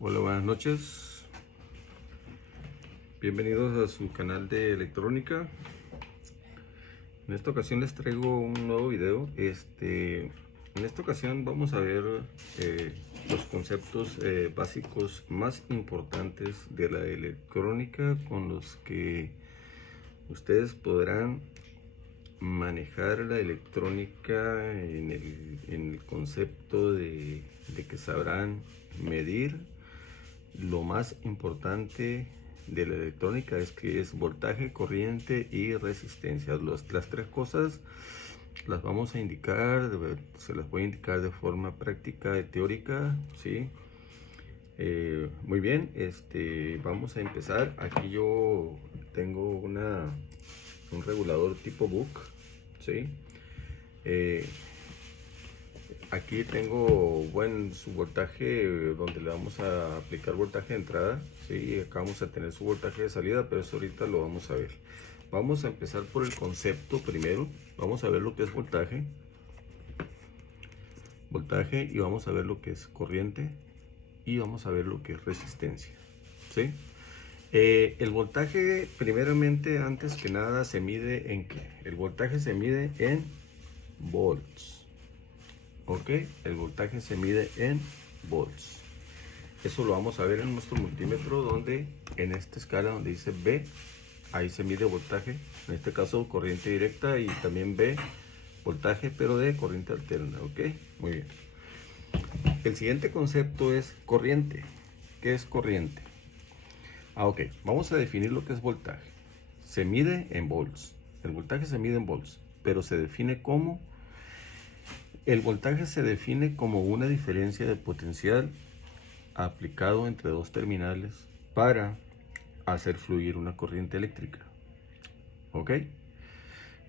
Hola, buenas noches. Bienvenidos a su canal de electrónica. En esta ocasión les traigo un nuevo video. En esta ocasión vamos a ver los conceptos básicos más importantes de la electrónica con los que ustedes podrán manejar la electrónica en el concepto de que sabrán medir. Lo más importante de la electrónica es que es voltaje, corriente y resistencia. Las tres cosas las vamos a indicar, se las voy a indicar de forma práctica y teórica, ¿sí? Muy bien, vamos a empezar. Aquí yo tengo un regulador tipo Book, ¿sí? Aquí tengo su voltaje donde le vamos a aplicar voltaje de entrada, ¿sí? Acá vamos a tener su voltaje de salida, pero eso ahorita lo vamos a ver. Vamos a empezar por el concepto primero. Vamos a ver lo que es voltaje, y vamos a ver lo que es corriente y vamos a ver lo que es resistencia, ¿sí? El voltaje, primeramente, antes que nada, se mide en ¿qué? El voltaje se mide en volts. Ok, el voltaje se mide en volts. Eso lo vamos a ver en nuestro multímetro, donde en esta escala donde dice V, ahí se mide voltaje, en este caso corriente directa, y también V, voltaje pero de corriente alterna. Ok, muy bien. El siguiente concepto es corriente. ¿Qué es corriente? Ok, vamos a definir lo que es voltaje. Se mide en volts. El voltaje se mide en volts, pero se define como... El voltaje se define como una diferencia de potencial aplicado entre dos terminales para hacer fluir una corriente eléctrica. ¿Ok?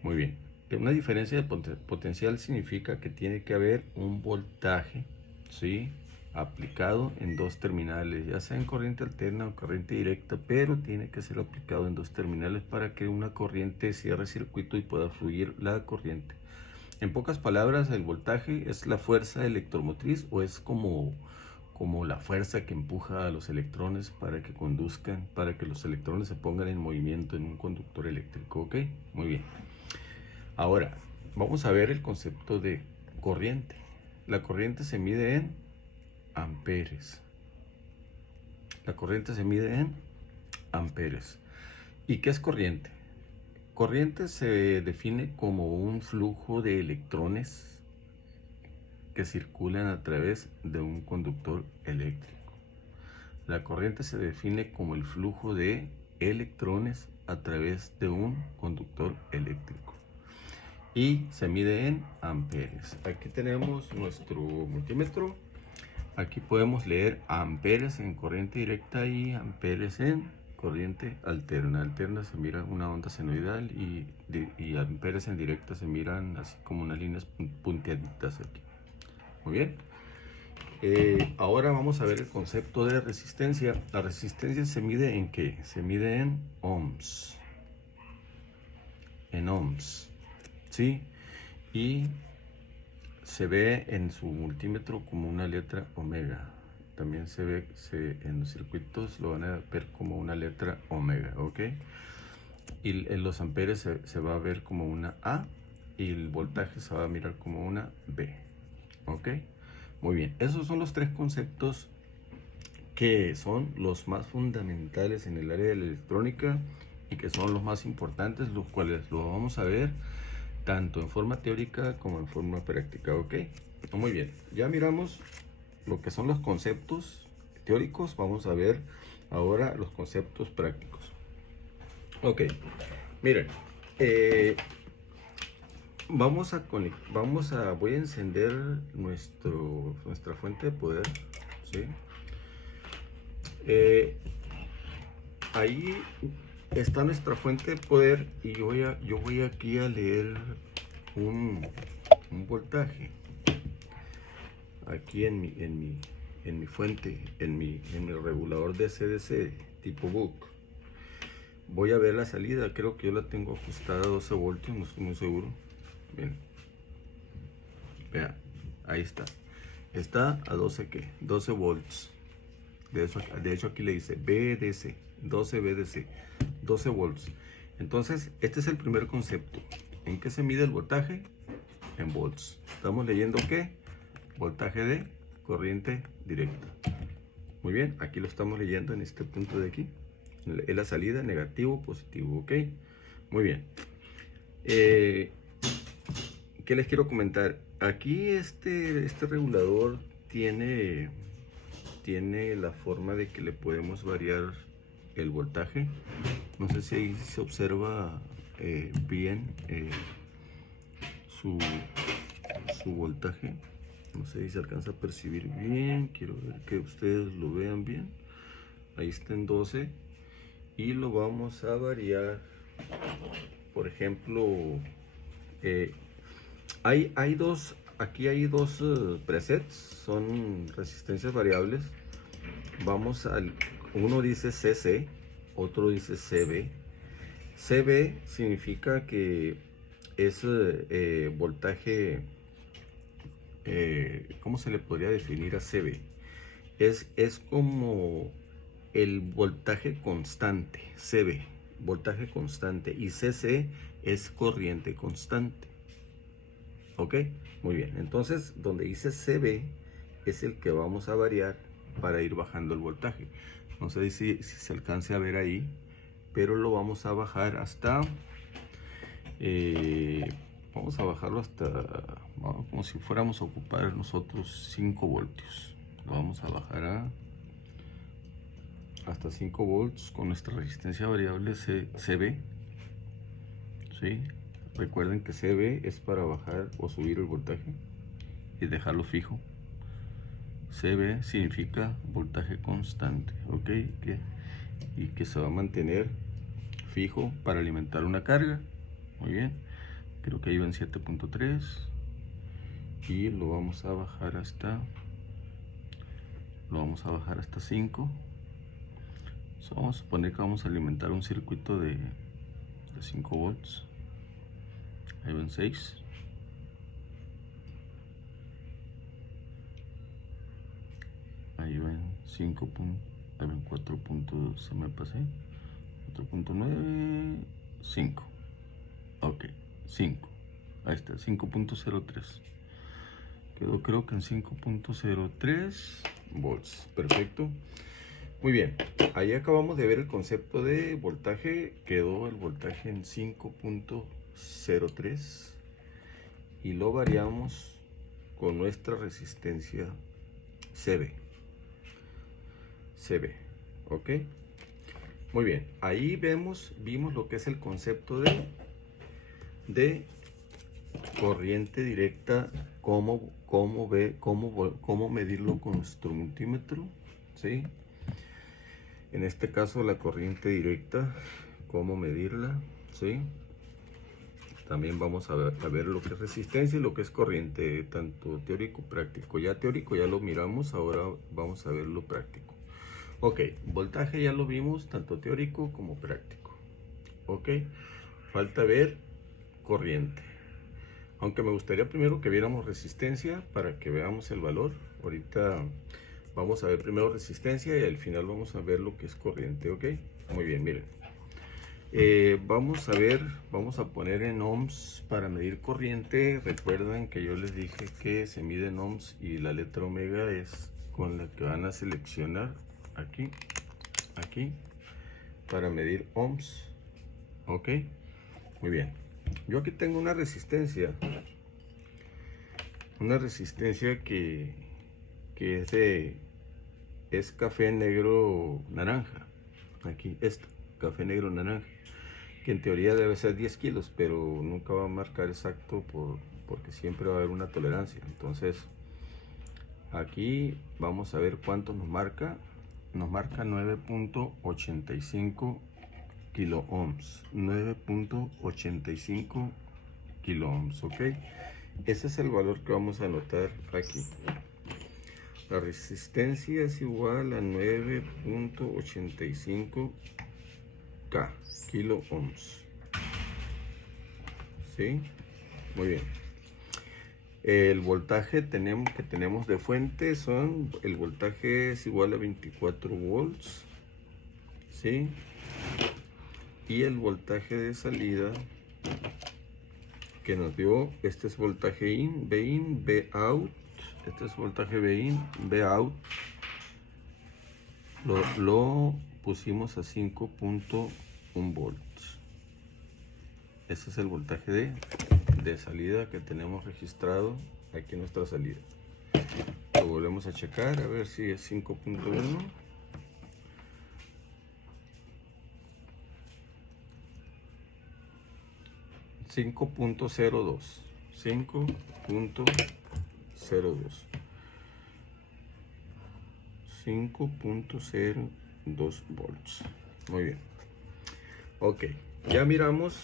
Muy bien. Una diferencia de potencial significa que tiene que haber un voltaje, ¿sí?, aplicado en dos terminales, ya sea en corriente alterna o corriente directa, pero tiene que ser aplicado en dos terminales para que una corriente cierre circuito y pueda fluir la corriente. En pocas palabras, el voltaje es la fuerza electromotriz, o es como la fuerza que empuja a los electrones para que conduzcan, para que los electrones se pongan en movimiento en un conductor eléctrico. ¿Ok? Muy bien. Ahora, vamos a ver el concepto de corriente. La corriente se mide en amperes. La corriente se mide en amperes. ¿Y qué es corriente? Corriente se define como un flujo de electrones que circulan a través de un conductor eléctrico. La corriente se define como el flujo de electrones a través de un conductor eléctrico y se mide en amperes. Aquí tenemos nuestro multímetro. Aquí podemos leer amperes en corriente directa y amperes en corriente alterna. Alterna se mira una onda senoidal y amperes en directa se miran así como unas líneas punteaditas aquí. Muy bien. Ahora vamos a ver el concepto de resistencia. La resistencia se mide en ¿qué? Se mide en ohms. En ohms, ¿sí? Y se ve en su multímetro como una letra omega. También se ve, en los circuitos lo van a ver como una letra omega, ¿ok? Y en los amperes se va a ver como una A, y el voltaje se va a mirar como una B, ¿ok? Muy bien, esos son los tres conceptos que son los más fundamentales en el área de la electrónica y que son los más importantes, los cuales lo vamos a ver tanto en forma teórica como en forma práctica. ¿Ok? Muy bien, ya miramos lo que son los conceptos teóricos. Vamos a ver ahora los conceptos prácticos. Ok, miren, voy a encender nuestra fuente de poder, ¿sí? Ahí está nuestra fuente de poder, y yo voy aquí a leer un voltaje aquí en mi fuente, en mi regulador de CDC tipo Book. Voy a ver la salida. Creo que yo la tengo ajustada a 12 voltios, no estoy muy seguro. Bien, vean, ahí está a 12 volts. De hecho aquí le dice VDC, 12 VDC, 12 volts. Entonces, este es el primer concepto. ¿En qué se mide el voltaje? En volts. Estamos leyendo ¿qué? Voltaje de corriente directa. Muy bien, aquí lo estamos leyendo en este punto de aquí. Es la salida, negativo, positivo, ¿ok? Muy bien. ¿Qué les quiero comentar? Aquí este regulador tiene la forma de que le podemos variar el voltaje. No sé si ahí se observa bien su voltaje. No sé si se alcanza a percibir bien. Quiero ver que ustedes lo vean bien. Ahí está en 12 y lo vamos a variar. Por ejemplo, aquí hay dos presets, son resistencias variables. Vamos al, uno dice CC, otro dice CB. CB significa que es voltaje, ¿cómo se le podría definir a CB? Es como el voltaje constante, CB, voltaje constante, y CC es corriente constante. ¿Ok? Muy bien, entonces donde dice CB es el que vamos a variar para ir bajando el voltaje. No sé si se alcance a ver ahí, pero lo vamos a bajar hasta vamos a bajarlo hasta como si fuéramos a ocupar nosotros 5 voltios. Lo vamos a bajar hasta 5 volts con nuestra resistencia variable CB. ¿Sí? Recuerden que CB es para bajar o subir el voltaje y dejarlo fijo. CB significa voltaje constante, ¿ok? Y que se va a mantener fijo para alimentar una carga. Muy bien, creo que ahí va en 7.3 y lo vamos a bajar hasta 5. Vamos a suponer que vamos a alimentar un circuito de 5 volts. Ahí van 6. Ahí van 5. Ahí van 4 puntos, se me pasé. 4.9, 5. Ok, 5. Ahí está, 5.03. Quedó creo que en 5.03 volts. Perfecto. Muy bien, ahí acabamos de ver el concepto de voltaje. Quedó el voltaje en 5.03 y lo variamos con nuestra resistencia CB. ¿Ok? Muy bien, ahí vimos lo que es el concepto de corriente directa, cómo medirlo con nuestro multímetro, ¿sí? En este caso la corriente directa, cómo medirla, ¿sí? También vamos a ver lo que es resistencia y lo que es corriente, tanto teórico práctico. Ya teórico ya lo miramos, ahora vamos a ver lo práctico. Ok, voltaje ya lo vimos, tanto teórico como práctico. Ok, falta ver corriente. Aunque me gustaría primero que viéramos resistencia para que veamos el valor. Ahorita vamos a ver primero resistencia y al final vamos a ver lo que es corriente, ¿ok? Muy bien, miren. Vamos a poner en ohms para medir corriente. Recuerden que yo les dije que se mide en ohms y la letra omega es con la que van a seleccionar aquí, para medir ohms, ¿ok? Muy bien. Yo aquí tengo una resistencia que es café negro naranja. Aquí está, café negro naranja, que en teoría debe ser 10 kilos, pero nunca va a marcar exacto porque siempre va a haber una tolerancia. Entonces aquí vamos a ver cuánto nos marca 9.85 kilo ohms, 9.85 kilo ohms, ok. Ese es el valor que vamos a anotar aquí. La resistencia es igual a 9.85 kilo ohms. ¿Sí? Muy bien. El voltaje que tenemos de fuente el voltaje es igual a 24 volts, ¿sí? Y el voltaje de salida que nos dio, este es voltaje in, B out, este es voltaje B in, B out, lo pusimos a 5.1 volts. Ese es el voltaje de salida que tenemos registrado aquí en nuestra salida. Lo volvemos a checar a ver si es 5.1. 5.02 5.02 volts. Muy bien. Ok, ya miramos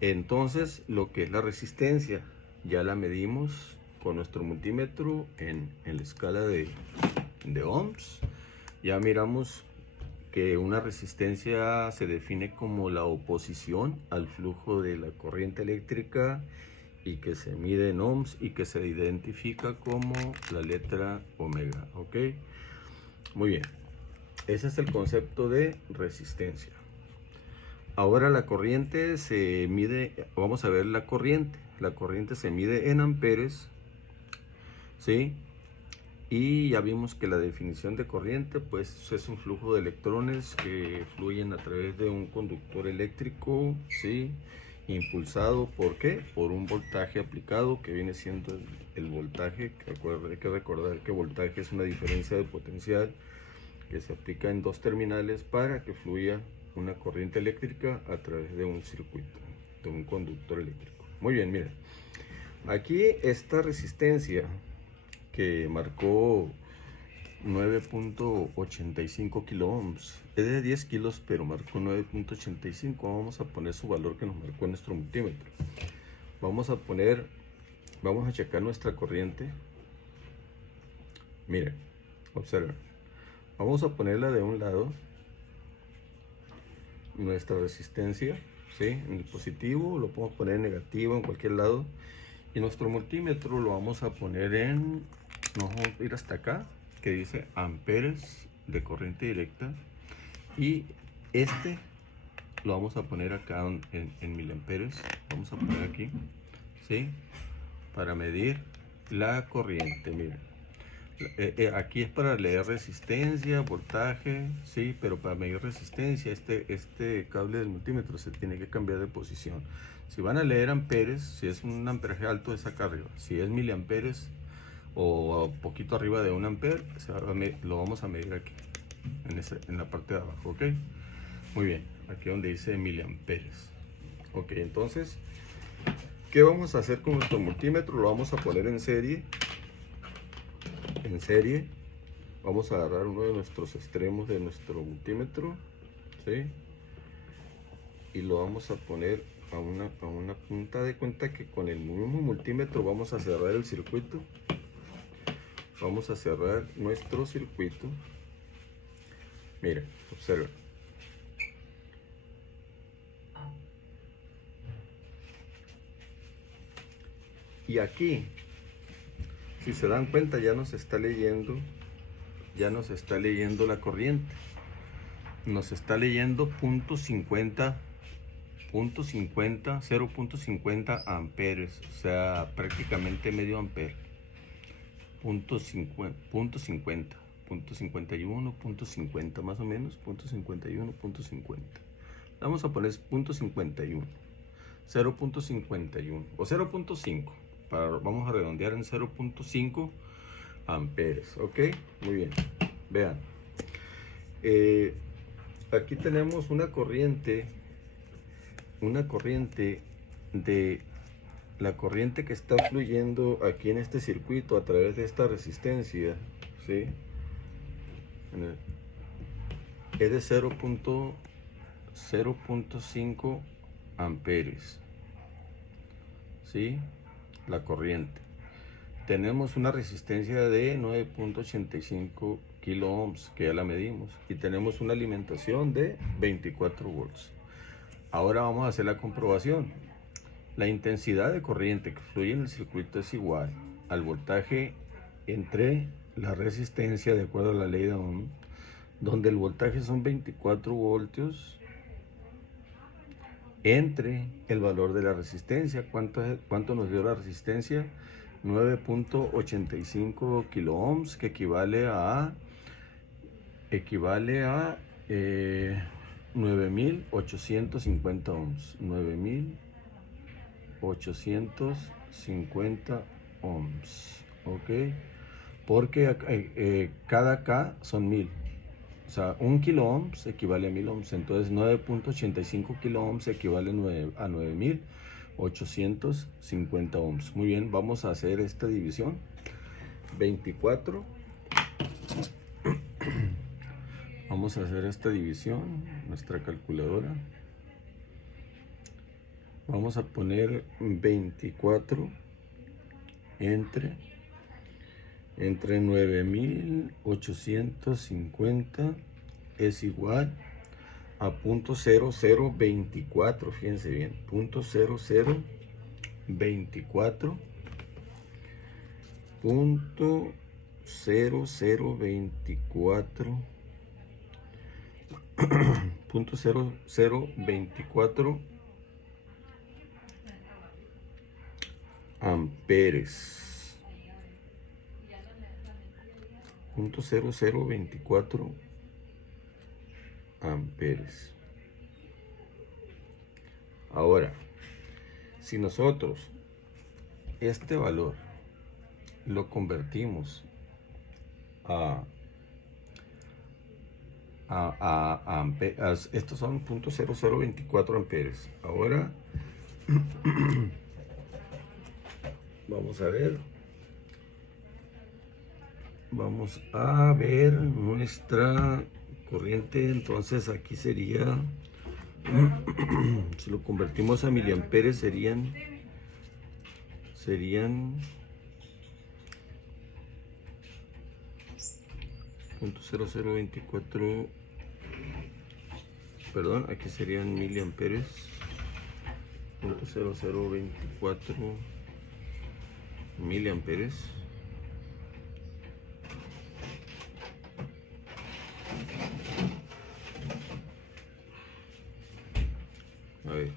entonces lo que es la resistencia. Ya la medimos con nuestro multímetro en la escala de ohms. Ya miramos que una resistencia se define como la oposición al flujo de la corriente eléctrica y que se mide en ohms y que se identifica como la letra omega. ¿Ok? Muy bien. Ese es el concepto de resistencia. Ahora la corriente se mide, vamos a ver la corriente. La corriente se mide en amperes, ¿sí? Y ya vimos que la definición de corriente pues es un flujo de electrones que fluyen a través de un conductor eléctrico, ¿sí? Impulsado, ¿por qué? Por un voltaje aplicado que viene siendo el voltaje. Hay que recordar que voltaje es una diferencia de potencial que se aplica en dos terminales para que fluya una corriente eléctrica a través de un circuito, de un conductor eléctrico. Muy bien, miren. Aquí esta resistencia que marcó 9.85 kilo ohms, es de 10 kilos, pero marcó 9.85. Vamos a poner su valor que nos marcó en nuestro multímetro. Vamos a checar nuestra corriente. Miren, observen. Vamos a ponerla de un lado, nuestra resistencia, ¿sí? En el positivo, lo podemos poner en negativo, en cualquier lado. Y nuestro multímetro lo vamos a poner nos vamos a ir hasta acá, que dice amperes de corriente directa. Y este lo vamos a poner acá en miliamperes. Vamos a poner aquí, ¿sí? Para medir la corriente, miren. Aquí es para leer resistencia, voltaje, sí, pero para medir resistencia este cable del multímetro se tiene que cambiar de posición. Si van a leer amperes, si es un amperaje alto es acá arriba. Si es miliamperes o un poquito arriba de un amper, lo vamos a medir aquí, en la parte de abajo, ¿ok? Muy bien, aquí donde dice miliamperes. Ok, entonces, ¿qué vamos a hacer con nuestro multímetro? Lo vamos a poner en serie. Vamos a agarrar uno de nuestros extremos de nuestro multímetro, ¿sí? Y lo vamos a poner a una punta. De cuenta que con el mismo multímetro vamos a cerrar el circuito. Vamos a cerrar nuestro circuito. Miren, observen. Y aquí, si se dan cuenta, ya nos está leyendo la corriente. Nos está leyendo 0.50 amperes, o sea, prácticamente medio amper. 0.50 más o menos, 0.50. Vamos a poner 0.51 o 0.5. Vamos a redondear en 0.5 amperes, ok, muy bien. Vean, aquí tenemos una corriente de la corriente que está fluyendo aquí en este circuito a través de esta resistencia, ¿sí? Es de 0.5 amperes, ¿sí? La corriente. Tenemos una resistencia de 9.85 kilo ohms, que ya la medimos, y tenemos una alimentación de 24 volts. Ahora vamos a hacer la comprobación. La intensidad de corriente que fluye en el circuito es igual al voltaje entre la resistencia de acuerdo a la ley de Ohm, donde el voltaje son 24 voltios entre el valor de la resistencia. ¿Cuánto nos dio la resistencia? 9.85 kilo ohms, que equivale a 9.850 ohms. 9.850 ohms, ok, porque cada K son 1000. O sea, 1 kilo ohms equivale a 1000 ohms. Entonces 9.85 kilo ohms equivale a 9.850 ohms. Muy bien, vamos a hacer esta división. 24. Vamos a hacer esta división, nuestra calculadora. Vamos a poner 24 entre 9.850 es igual a 0.0024, fíjense bien, 0.0024, 0.0024, 0.0024 amperes. 0.0024 amperes. Ahora, si nosotros este valor lo convertimos a amperes, estos son 0.0024 amperes. Ahora vamos a ver nuestra corriente. Entonces aquí sería, si lo convertimos a miliamperes, serían 0.0024, perdón, aquí serían miliamperes, 0.0024 miliamperes. A ver,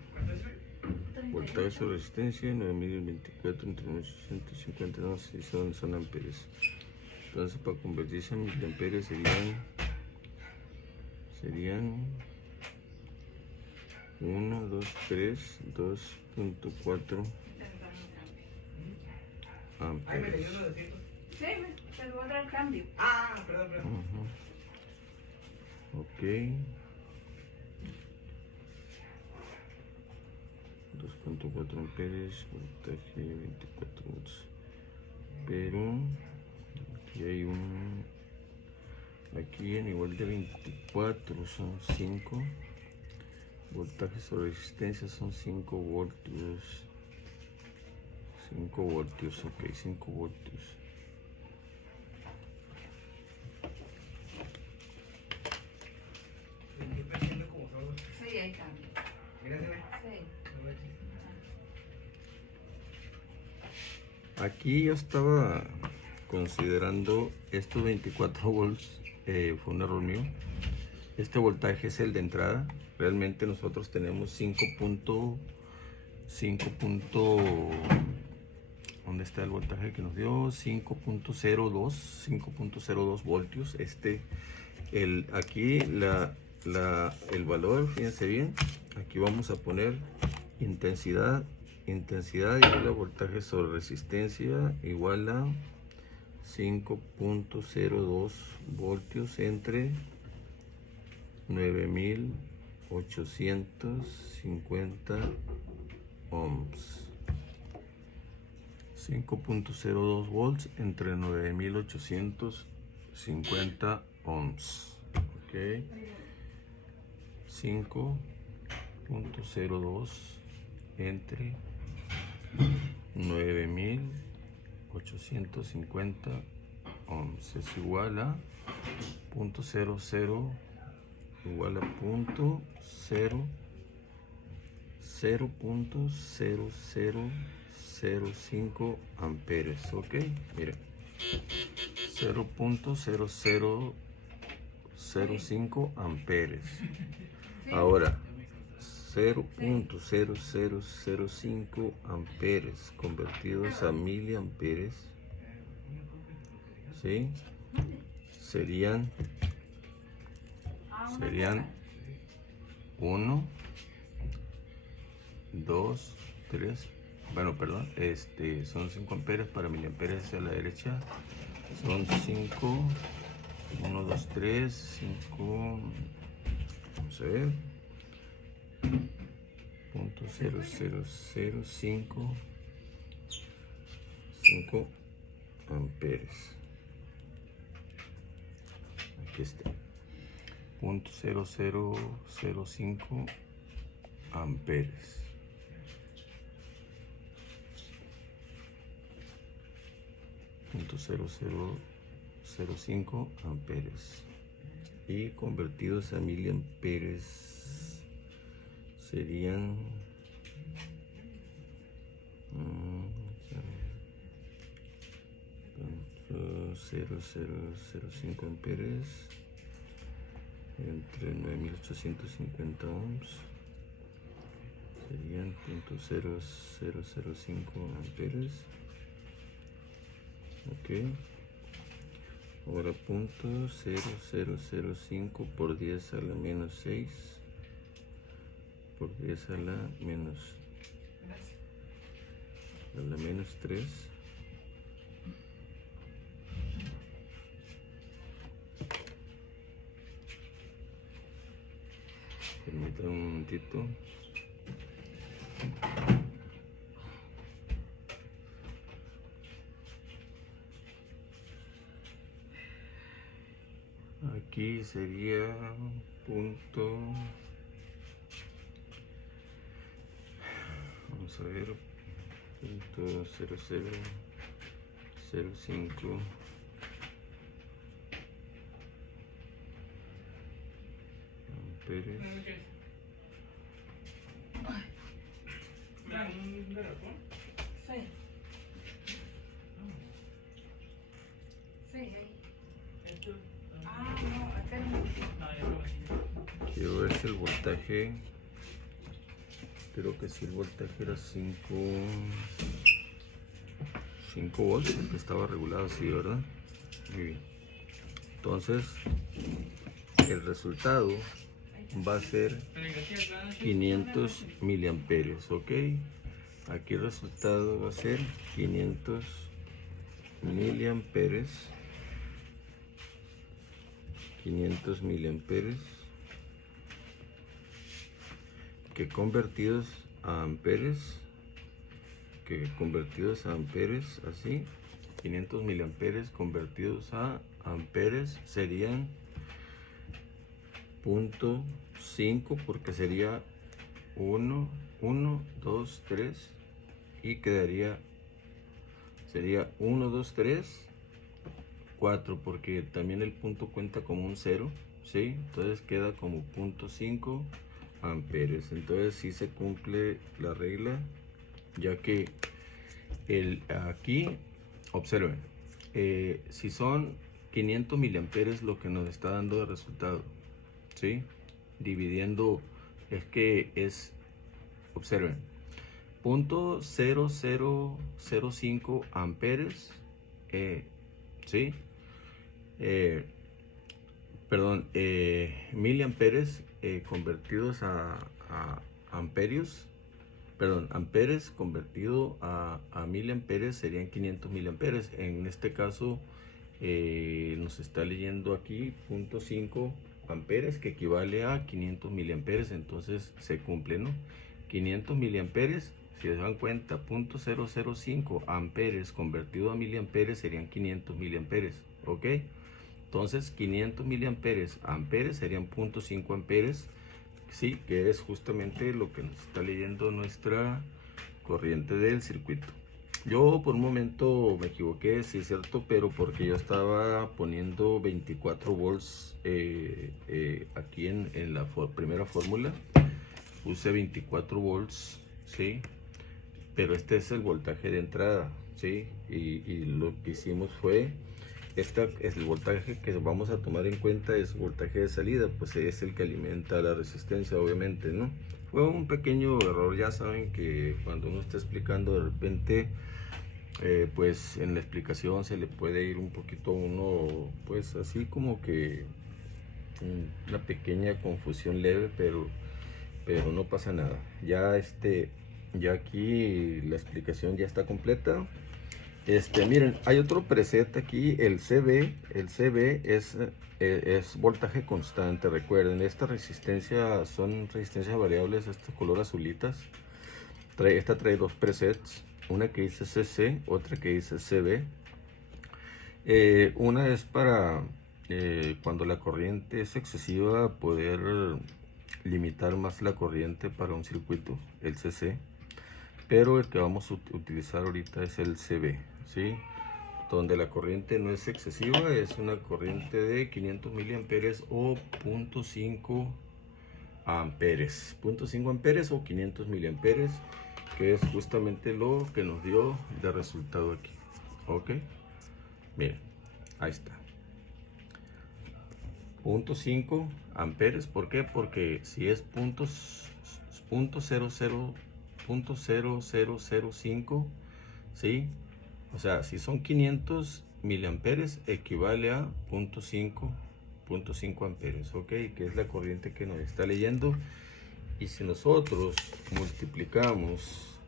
voltaje sobre resistencia, 9.024 entre 950, no sé si son amperes. Entonces, para convertirse a miliamperes serían 1, 2, 3, 2.4 amperes. Sí, te lo voy a dar el cambio. Perdón. Ok. 2.4 amperes, voltaje 24 volts. Pero aquí hay aquí en igual de 24 son 5. Voltaje sobre resistencia son 5 voltios. 5 voltios, ok, 5 voltios. Sí, hay cambio. Sí. Aquí yo estaba considerando estos 24 volts, fue un error mío. Este voltaje es el de entrada. Realmente nosotros tenemos 5. ¿Dónde está el voltaje que nos dio? 5.02 voltios. Aquí el valor, fíjense bien, aquí vamos a poner intensidad igual a voltaje sobre resistencia igual a 5.02 voltios entre 9.850 ohms. 5.02 volts entre 9.850 ohms. Ok. 5.02 entre 9.850 ohms es igual a 0.00 igual a 0.0006 0.0005 amperes. Ok, miren, 0.0005 amperes. Ahora 0.0005 amperes convertidos a miliamperes, ¿sí? Serían 1, 2, 3, bueno, perdón, son 5 amperes para miliamperes hacia la derecha, son 5, 1, 2, 3, 5, vamos a ver, .0005, 5 amperes, aquí está, .0005 amperes. .0005 amperes y convertidos a miliamperes serían 0.0005 amperes entre 9850 ohms serían .0005 amperes. Ok, ahora .0005 por 10 a la menos 6 por 10 a la menos 3. Permítanme un momentito. Aquí sería vamos a ver, .0005 amperes. Quiero ver si el voltaje, creo que si el voltaje era 5 volts, porque estaba regulado así, ¿verdad? Muy bien. Entonces, el resultado va a ser 500 miliamperios, ¿ok? Aquí el resultado va a ser 500 miliamperes. 500 miliamperes que convertidos a amperes, así, 500 miliamperes convertidos a amperes serían 0.5, porque sería 1, 2, 3 y sería 1, 2, 3, 4, porque también el punto cuenta como un 0, ¿sí? Entonces queda como 0.5 amperes. Entonces sí se cumple la regla, ya que aquí, observen, si son 500 miliamperes lo que nos está dando de resultado, ¿sí? Dividiendo, observen, 0.0005 amperes, ¿sí? Miliamperes convertidos a amperios, amperes convertido a miliamperes serían 500 miliamperes. En este caso nos está leyendo aquí 0.5 amperes, que equivale a 500 miliamperes, entonces se cumple, ¿no? 500 miliamperes, si se dan cuenta, 0.005 amperes convertido a miliamperes serían 500 miliamperes, ¿ok? Entonces 500 miliamperes a amperes serían 0.5 amperes, sí, que es justamente lo que nos está leyendo nuestra corriente del circuito. Yo por un momento me equivoqué, sí es cierto, pero porque yo estaba poniendo 24 volts aquí en la primera fórmula, puse 24 volts, ¿sí? pero este es el voltaje de entrada, ¿sí? Y lo que hicimos fue, este es el voltaje que vamos a tomar en cuenta, es voltaje de salida, pues es el que alimenta la resistencia, obviamente, ¿no? Fue un pequeño error. Ya saben que cuando uno está explicando, de repente pues en la explicación se le puede ir un poquito a uno, pues así como que una pequeña confusión leve, pero no pasa nada. Ya aquí la explicación ya está completa. Miren, hay otro preset aquí, el CB es voltaje constante. Recuerden, esta resistencia son resistencias variables, este color azulitas. Esta trae dos presets, una que dice CC, otra que dice CB. Una es para cuando la corriente es excesiva, poder limitar más la corriente para un circuito, el CC. Pero el que vamos a utilizar ahorita es el CB, ¿sí? Donde la corriente no es excesiva, es una corriente de 500 miliamperes o 0.5 amperes, 0.5 amperes o 500 miliamperes, que es justamente lo que nos dio de resultado aquí. Ok, miren, ahí está, 0.5 amperes. ¿Por qué? Porque si es 0.0005, ¿sí? O sea, si son 500 miliamperes, equivale a 0.5 amperes, ok, que es la corriente que nos está leyendo. Y si nosotros multiplicamos,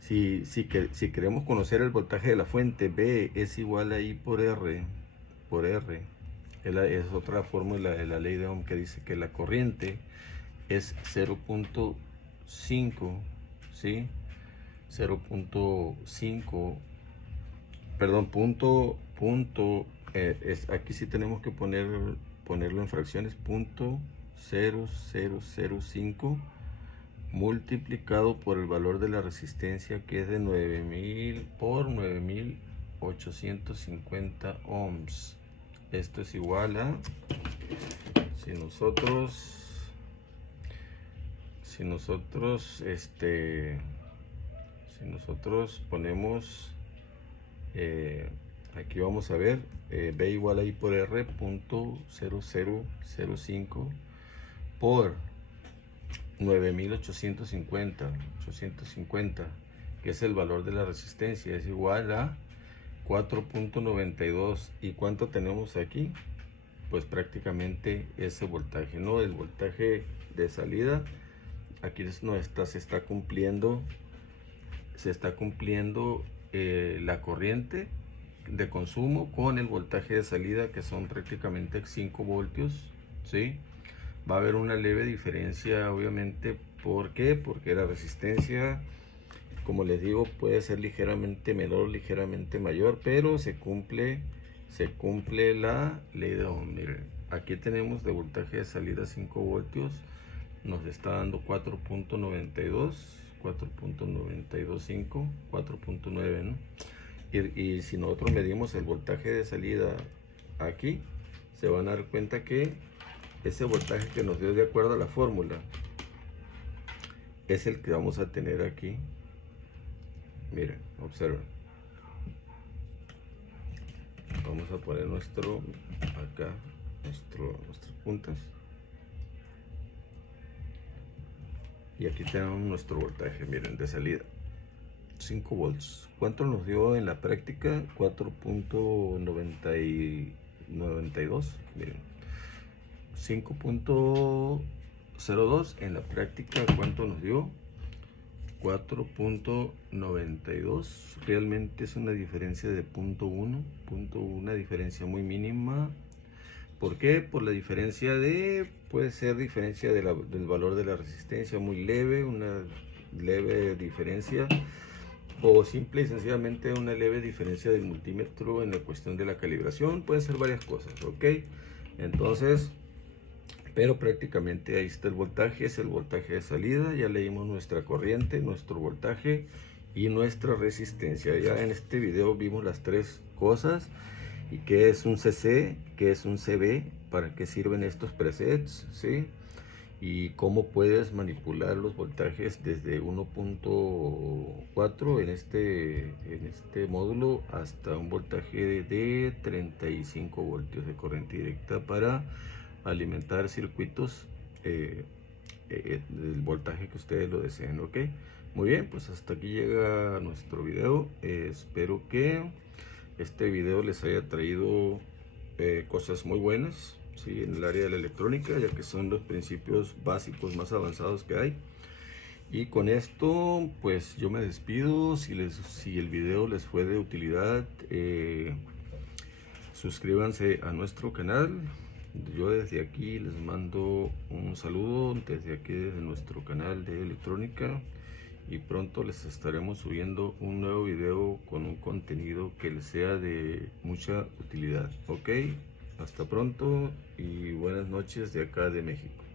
si queremos conocer el voltaje de la fuente, B es igual a I por R, es otra fórmula de la ley de Ohm que dice que la corriente es 0.5, ¿sí? 0.5, perdón, aquí sí tenemos que ponerlo en fracciones, 0.0005 multiplicado por el valor de la resistencia, que es de 9000 por 9850 ohms. Esto es igual a, si nosotros ponemos, aquí vamos a ver, B igual a I por R, 0.0005 por 9850, que es el valor de la resistencia, es igual a 4.92. ¿Y cuánto tenemos aquí? Pues prácticamente ese voltaje, ¿no? El voltaje de salida, aquí se está cumpliendo la corriente de consumo con el voltaje de salida, que son prácticamente 5 voltios, ¿sí? Va a haber una leve diferencia, obviamente. ¿Por qué? Porque la resistencia, como les digo, puede ser ligeramente menor, ligeramente mayor, pero se cumple la ley de Ohm. Miren, aquí tenemos de voltaje de salida 5 voltios, nos está dando 4.92, 4.925, 4.9, ¿no? Y si nosotros medimos el voltaje de salida aquí, se van a dar cuenta que ese voltaje que nos dio de acuerdo a la fórmula es el que vamos a tener aquí. Miren, observen. Vamos a poner nuestras puntas. Y aquí tenemos nuestro voltaje, miren, de salida. 5 volts. ¿Cuánto nos dio en la práctica? 4.92. Miren. 5.02 en la práctica. ¿Cuánto nos dio? 4.92. Realmente es una diferencia de 0.1, una diferencia muy mínima. ¿Por qué? Por la diferencia puede ser diferencia del valor de la resistencia muy leve, una leve diferencia, o simple y sencillamente una leve diferencia del multímetro en la cuestión de la calibración. Pueden ser varias cosas, ¿ok? Entonces, pero prácticamente ahí está el voltaje, es el voltaje de salida. Ya leímos nuestra corriente, nuestro voltaje y nuestra resistencia. Ya en este video vimos las tres cosas. ¿Y qué es un CC? ¿Qué es un CB? ¿Para qué sirven estos presets? ¿Sí? y cómo puedes manipular los voltajes desde 1.4 en este módulo hasta un voltaje de 35 voltios de corriente directa para alimentar circuitos del voltaje que ustedes lo deseen. Ok, muy bien, pues hasta aquí llega nuestro video. Espero que este video les haya traído cosas muy buenas, ¿sí? En el área de la electrónica, ya que son los principios básicos más avanzados que hay. Y con esto pues yo me despido. Si el video les fue de utilidad, suscríbanse a nuestro canal. Yo desde aquí les mando un saludo, desde aquí, desde nuestro canal de electrónica, y pronto les estaremos subiendo un nuevo video con un contenido que les sea de mucha utilidad. Ok, hasta pronto y buenas noches de acá de México.